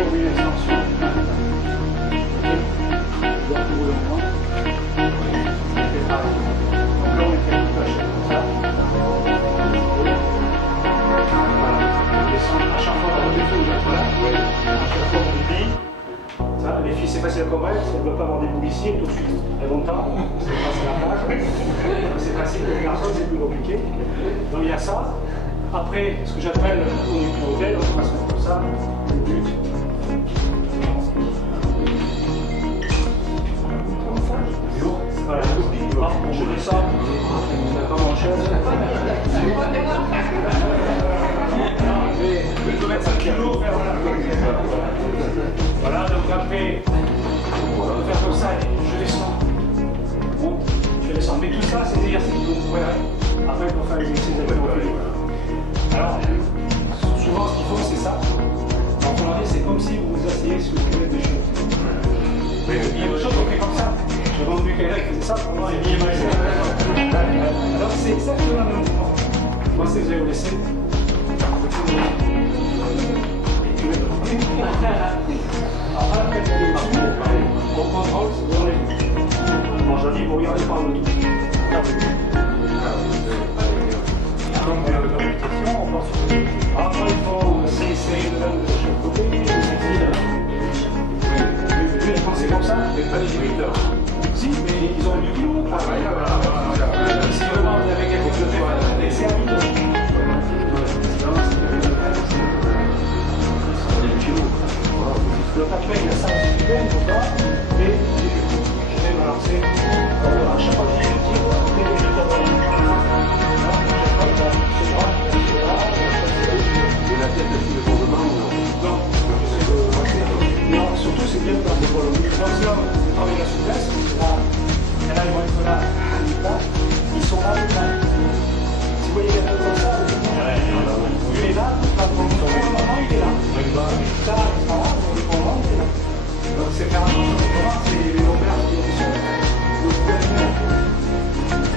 verrouiller l'extension. Donc là, on met quelques cachets comme ça. À chaque fois qu'on redéfoule, voilà. À chaque fois qu'on déplie. Ça, les filles, c'est facile à convaincre, elles ne veulent pas avoir des policiers tout de suite. Elles vont tard, c'est facile à la plage. C'est facile, les garçons, c'est plus compliqué. Donc il y a ça. Après, ce que j'appelle au nucléodèle, on va se mettre comme ça, le but. Voilà, je descends, d'accord mon chef. Je peux mettre 5 kilos, faire voilà, donc après, on va faire comme ça, je descends. Bon, je descends. Mais tout ça, c'est des exercices que vous verrez. Après, il faut faire les exercices d'haltérophilie. Alors, souvent, ce qu'ils font, c'est ça. En hollandais, c'est comme si vous vous asseyez sur le kilomètre de cheveux. Il y a autre chose, on fait comme ça. J'ai vendu quelqu'un qui faisait ça pour moi, il m'a dit. Alors, c'est exactement le même mouvement. Moi, c'est que je vais vous laisser. Alors, après, on contrôle, c'est bon, bon, je dis, vous regardez par le tout. Donc, dans l'application, on pense sur le. Après, il faut essayer de chaque côté, c'est comme ça. Mais pas les limiteurs. Si, mais ils ont du kilo. Si on demande avec quelque chose de faire, c'est à vide. Le papier, il y a ça aussi du bien, pour toi. Et je vais balancer. À chaque fois que j'ai le tir, je vais la tête de sous le fondement ou non? Non, surtout c'est bien de faire des bolos. Donc là, on travaille la souplesse, là, et là, ils vont être là, ils sont là, si vous voyez les mains comme ça, il est là, pour le moment, il est là. Ça, il sera là, mais pour le moment, il est là. Donc c'est faire attention, c'est les lombaires qui sont le gouvernement.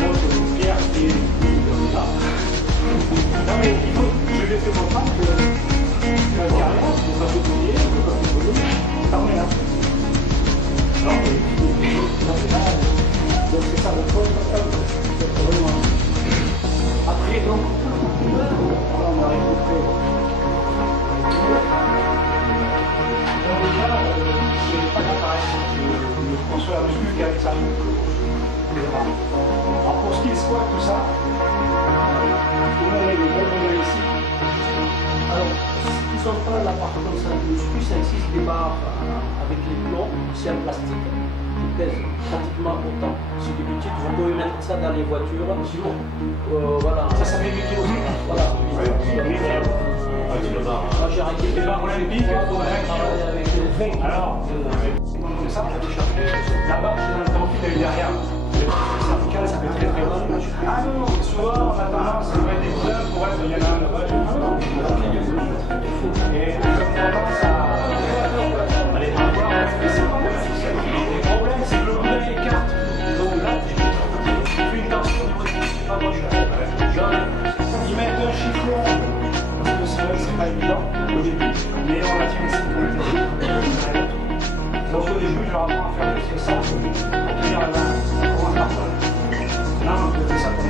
Donc Pierre qui est là. Non mais il faut, je vais faire comprendre que la carrière, on ne peut pas s'oublier, on ne peut pas s'oublier, on est là. Non mais donc c'est ça le point, après donc, on a récupéré. Donc là, c'est pas d'appareil, je conçois la muscu avec ça. Alors pour ce qui est squat, tout ça, tout le monde est le bon modèle ici. Alors, ce qui sont pas la part comme ça de muscu, ça existe des barres avec les plombs, c'est en plastique, qui pèsent pratiquement autant. C'est des petites, vous pouvez mettre ça dans les voitures. Voilà. Ça fait 8 kilos. Voilà. Moi j'ai arrêté les barres olympiques, avec les fonds. Alors, on ça, là-bas, chez l'haltérophile, elle est derrière. Cervical, ça fait très très long. Ah non, souvent on a tendance à mettre des couleurs pour être, il y en a un là-bas, et comme tendance à aller voir, mais c'est pas le problème, c'est que le boudin écarte. Donc là, tu fais une tension au niveau du pas moche. Ils mettent un chiffon, parce que c'est pas évident au début, mais on la tient ici pour le tester. Donc au début, je leur apprends à faire juste ça pour tenir la main. Non, on fait ça comme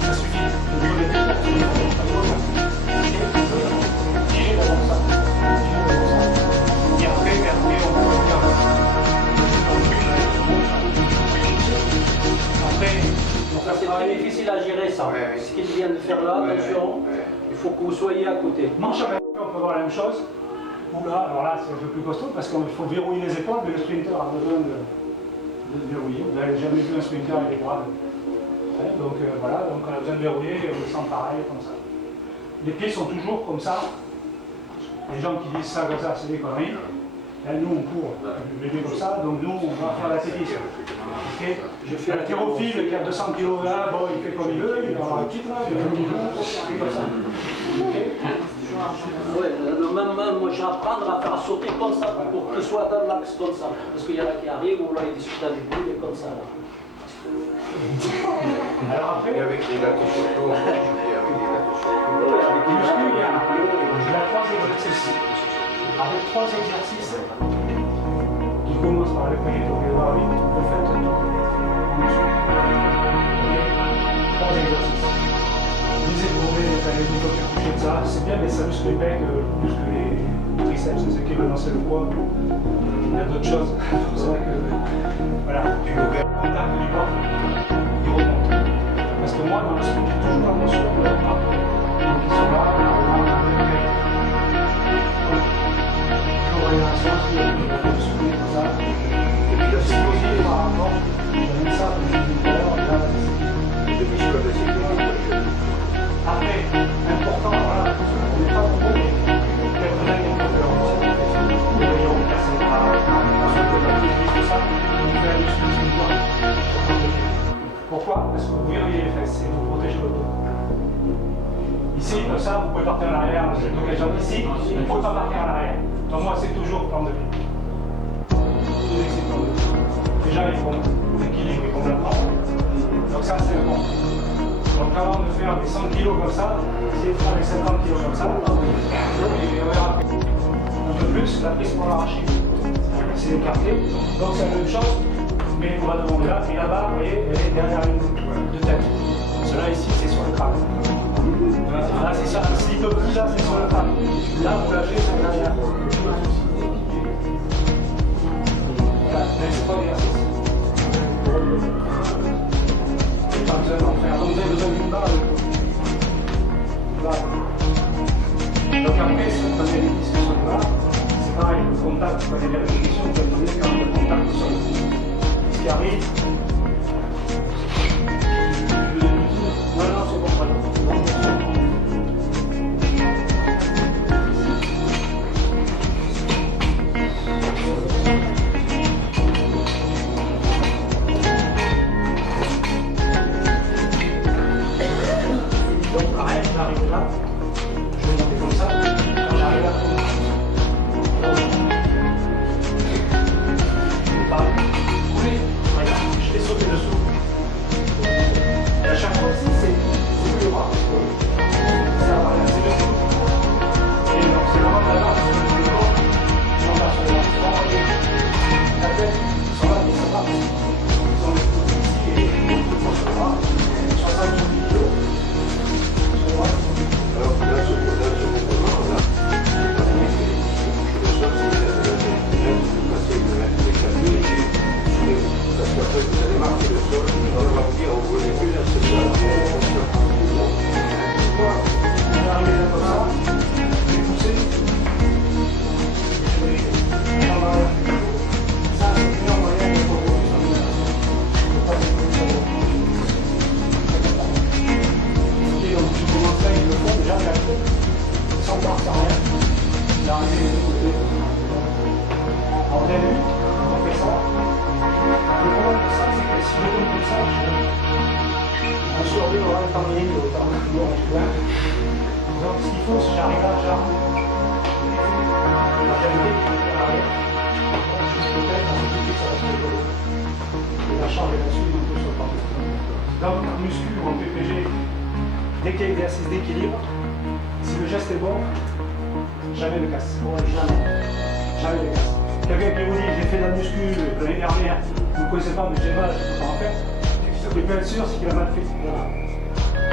ça suffit. Et après, on peut faire. Après, C'est très difficile à gérer ça. Ce qu'il vient de faire là, attention, il faut que vous soyez à côté. Manche à on peut voir la même chose. Oula, alors là, c'est un peu plus costaud parce qu'il faut verrouiller les épaules, mais le sprinter a besoin de verrouiller. Vous n'avez jamais vu un sprinter avec les bras. Donc voilà, donc on a besoin de verrouiller et on descend pareil, comme ça. Les pieds sont toujours comme ça. Les gens qui disent ça comme ça, c'est des conneries. Là, nous, on court les pieds comme ça, donc nous, on va faire l'athlétisme. Okay. Je fais l'haltérophile qui a 200 kg là, bon, il fait comme il veut, il va avoir un titre là, il fait comme il veut, c'est comme ça. Okay. Ouais, même moi je vais apprendre à faire sauter comme ça pour qu'il soit dans l'axe comme ça. Parce qu'il y en a qui arrivent, on va les discuter avec lui, il est comme ça là. Alors après, avec les gars qui sont Les muscles, il y a 3 exercices. Avec 3 exercices qui commencent par le premier tour de la vie, vous faites tout le muscle. 3 exercices. Les épaules, les allées du côté couché de ça, c'est bien, mais ça muscle les pecs, muscle les triceps, c'est ce qui veut lancer le poids. Il y a d'autres choses. C'est vrai que. Voilà. Du contact du corps, il remonte. Parce que moi, dans le sport, j'ai toujours la notion de leur bras. Donc ils sont là, la science qui va se soulever comme ça. Et puis la psychologie par rapport, j'aime ça, comme je disais tout à l'heure, là, après, important, voilà, on n'est pas trop, mais quelques années, on peut faire le rayon, casser le bras, tout ça, on fait la musculation. Pourquoi? Parce que vous verrouillez les fesses et vous protégez votre dos. Ici, comme ça, vous pouvez partir en arrière, donc les jambes ici, il ne faut pas partir en arrière. Donc moi, c'est toujours plan de vie. Toujours c'est plan de vie. Déjà, ils vont l'équilibre, ils vont l'apprendre. Donc ça, c'est bon. Donc avant de faire des 100 kg comme ça, essayez de faire des 50 kg comme ça. Et on verra un peu plus la prise pour l'arracher. C'est écarté. Donc c'est la même chose, mais on va demander là. Et là-bas, vous voyez, elle est derrière une de tête. Cela ici, c'est sur le crâne. Là, c'est ça. S'il peut plus, là, c'est sur le crâne. Là, vous lâchez, c'est derrière. Voilà, mais c'est pas l'exercice. Pas besoin d'en faire. Donc vous avez besoin d'une barre. Voilà. Donc après, si vous prenez les discussions de barre, c'est pareil, le contact, vous prenez les répétitions, vous pouvez demander quand le contact sur le coup. Ce qui arrive. Non, non, c'est bon, voilà. J'arrive là, je vais monter comme ça, quand j'arrive là, pareil, oui, regarde, je vais sauter dessous. Et à chaque fois aussi, c'est plus le bras, parce que c'est le dos. Et donc c'est vraiment la barre, c'est le dos, j'en passe sur la tête, ils sont là, ils sont là, ils sont ici et ils sont sur le bras, 70 kg. Alors là, ce comportement, là, parce qu'après vous allez marquer le sol, on va vous dire, vous voulez plus là, c'est ça. On est arrivé là comme ça, je vais pousser, je vais ça c'est une heure moyenne pour vous. Donc tu commences là, ils le font déjà sans partir rien. D'arriver des deux côtés. En début, on fait ça. Le problème de ça, c'est que si je tourne comme ça, on survit, on va le temps minute, autant que je vois. Donc ce qu'il faut, si j'arrive là, j'arrive. La qualité qui est à l'arrière. Peut-être un petit peu ça reste de l'eau. Et la charge est là-dessus, donc on se repart. Donc en muscu ou en PPG, dès qu'il y a exercice d'équilibre, si le geste est bon, jamais ne casse. Ouais, jamais. Jamais ne casse. Quelqu'un qui vous dit j'ai fait de la muscu l'année dernière, vous ne connaissez pas mais j'ai mal, je ne peux pas en faire. Il peut être sûr c'est qu'il a mal fait. Voilà.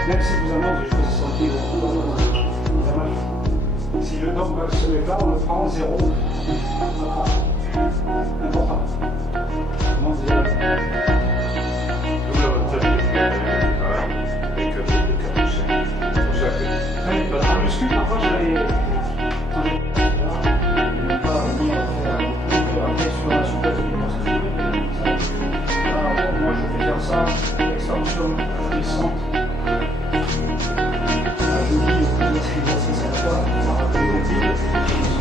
Même si vous avez dit je faisais 100 kg, il a mal fait. Si le dog se met là, on le prend 0. Important. Comment vous allez en muscu, parfois j'avais. Sur la souplesse du moi je vais faire ça, extension, descente. Je dis, c'est exercice à la fois, ça rappelle le vide.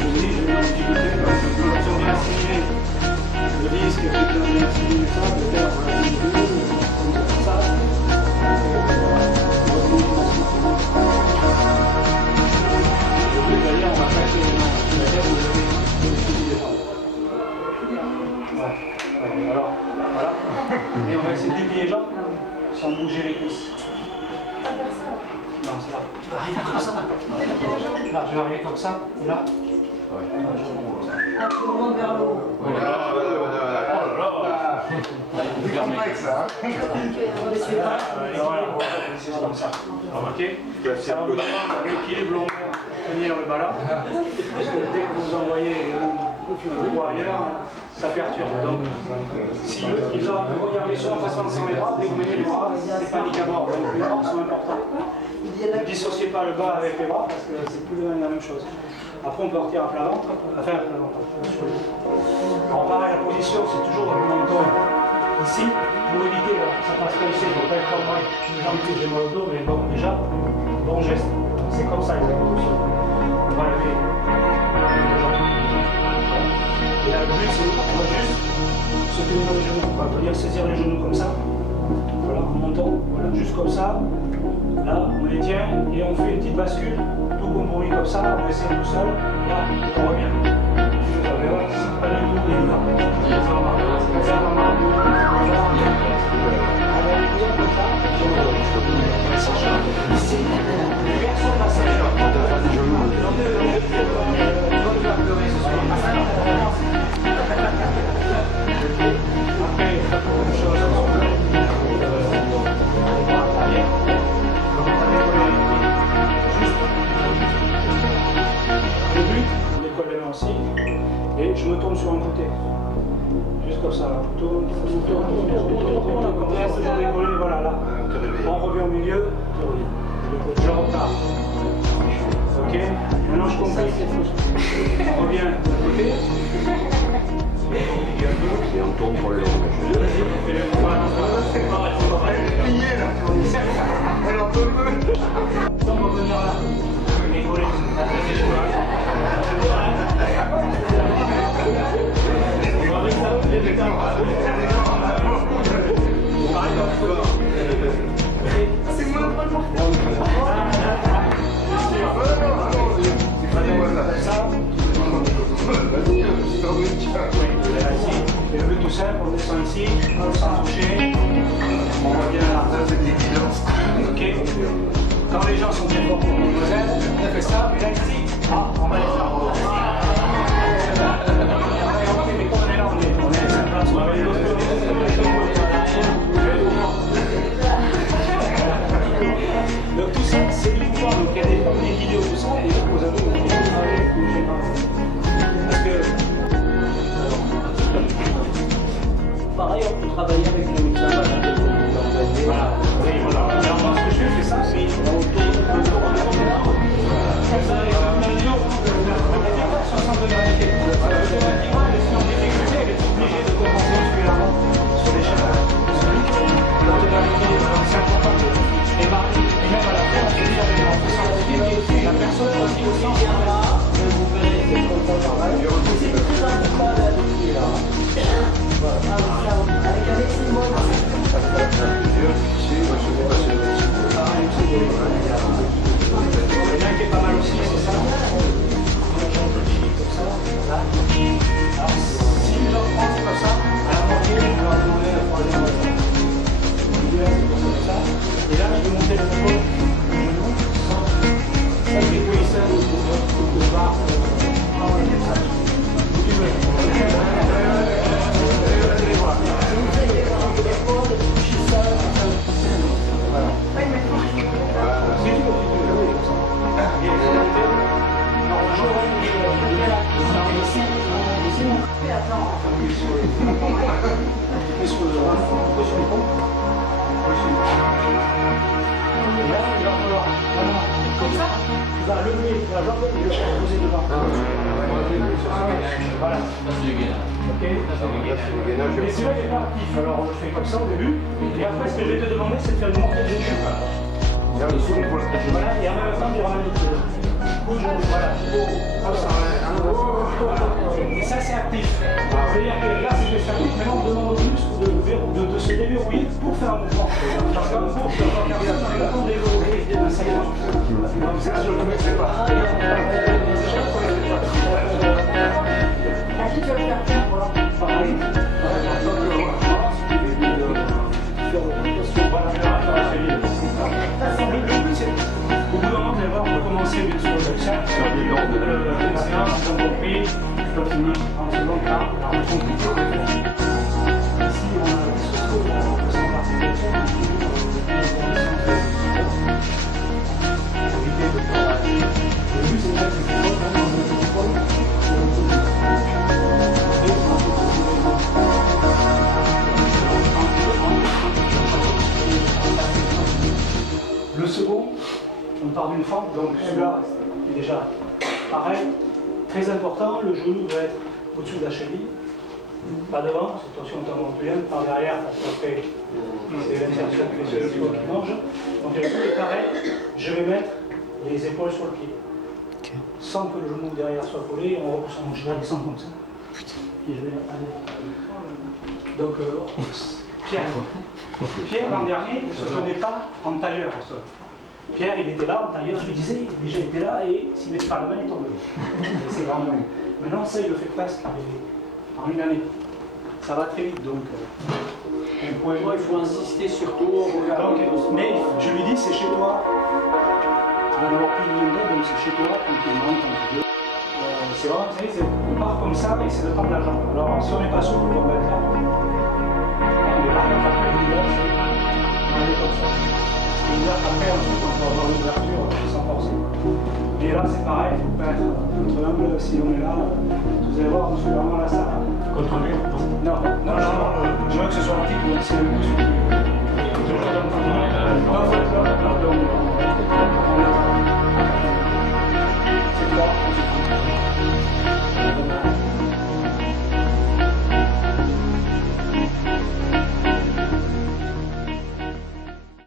Je dis, j'ai une difficulté parce que si on vient assigner le risque, et puis on vient assigner ça, de faire une vidéo, comme ça. D'ailleurs, on va attaquer les mains. Alors, voilà. Et on va essayer de déplier les jambes sans bouger les cuisses. arriver comme ça. Là, je vais arriver comme ça. Et là. Ah, tu remontes vers le haut. C'est complexe, ça. C'est comme ça. Ok. Ça va vous demander l'équilibre long tenir le ballon. Parce que dès que vous envoyez ou ailleurs, ça perturbe. Donc, si ils ont regardé sur en façon de sans les bras, dès que vous mettez les bras, c'est panique à mort. Donc les bras sont importants. Ne dissociez pas le bas avec les bras parce que c'est plus la même chose. Après, on peut partir à plat ventre, enfin à plat ventre. Alors, pareil, la position, c'est toujours le menton ici, pour éviter, ça passe pas ici, donc pas être comme moi, j'ai mal au dos, mais bon, déjà, bon geste. C'est comme ça, les évolutions. On va lever les jambes. Et là, le but, c'est on va juste se tenir les genoux. On va venir saisir les genoux comme ça. Voilà, en montant, voilà, juste comme ça. Là, on les tient et on fait une petite bascule, tout compromis comme ça, on essaie tout seul. Là, on revient. Vous allez voir, c'est pas du tout évident. Et je me tourne sur un côté. Juste comme ça, là. Tourne, voilà, là. On revient au milieu. Je repars. Ok. Maintenant je complique. On revient de côté. Et on tourne pour les autres. Elle en peut peu. On va venir là. Rigoler. Le but tout simple, on descend ici, sans toucher, on revient là. Ok. Quand les gens sont bien forts pour nous on fait ça, mais là ici, on va les faire. Mais quand on est là, on est à sa place. Donc tout ça, c'est du mouvement. Donc il y a des vidéos, tout ça, et vous avez travailler. Parce que Pareil, on peut travailler avec le médecin. voilà, oui, voilà. Alors moi, ce que je fais, c'est ça, c'est on tourne comme ça, et on a le dos, on est bien 60 degrés. Automatiquement, elle est en difficulté, elle est obligée de commencer musculairement sur les chaînes. Pour tenir l'équilibre, c'est important de démarrer. Et même à la fin, on se dit, on fait sentir la personne aussi au sens là. Vous verrez, c'est comme ça, pareil. C'est très important d'habituer là. Avec un excellent Il y en a qui est pas mal aussi, c'est ça. Comme ça, là. Alors, si les gens prennent, c'est comme ça, à la moitié, on va demander la troisième fois. Comme ça. Et là, je vais monter le genou. Ça, je vais couler ça au bas. Comme ça. Tu veux. Tu vas lever la jambe et le poser devant. Voilà. Ok. Mais celui-là n'est pas actif, alors on le fait comme ça au début. Et après, ce que je vais te demander, c'est de faire une montée de genoux. Voilà, et en même temps, tu ramènes le genou. Voilà. Comme ça. Et ça, c'est actif. C'est-à-dire que là, c'est actif. Maintenant, on demande aux muscles de se déverrouiller pour faire un mouvement. Parce qu'un cours, tu vas faire ça, tu vas pas déverrouiller. Comme ça, je ne le connaissais pas. À qui tu vas le faire faire, voilà. Pareil. Le but, c'est au bout d'un moment, devoir recommencer bien sûr le séance, la séance, ils ont compris, je dois finir en seconde là, alors on compliqué. Ici, on a des sociaux, on peut s'en l'articulation, éviter de faire. Le but, c'est de mettre les épaules dans les épaules. Le second, on part d'une fente, donc celui-là est déjà pareil. Très important, le genou doit être au-dessus de la cheville. Pas devant, c'est attention notamment bien, par derrière, parce qu'après, c'est l'insertion qui fait le pied qui mange. Donc le tout est pareil, je vais mettre les épaules sur le pied. Sans que le genou derrière soit collé, on repousse, je vais descendre comme ça. Puis je vais aller. Donc, Pierre, l'an dernier, ne se tenait pas en tailleur au sol. Pierre, il était là en tailleur, je lui disais, déjà il était là et s'il mettait pas la main, il tombait. C'est vraiment. Maintenant, ça, il le fait presque en une année. Ça va très vite, donc. Un point. Il faut insister surtout, regarder. Mais je lui dis, c'est chez toi. Tu vas en avoir plus de millions d'autres, donc c'est chez toi, tranquillement, quand tu veux. C'est vraiment, vous savez, on part comme ça et c'est de prendre la jambe. Alors, si on n'est pas sûr, on va être là. On est par contre après le village, on va aller comme ça. C'est-à-dire qu'après, ensuite, on va avoir l'ouverture sans forcer. Et là, c'est pareil, il ne faut pas être notre humble. Si on est là, vous allez voir, on suit vraiment la salle. Contre lui? Non, je veux que ce soit un petit peu, c'est le coup. Toujours dans le temps.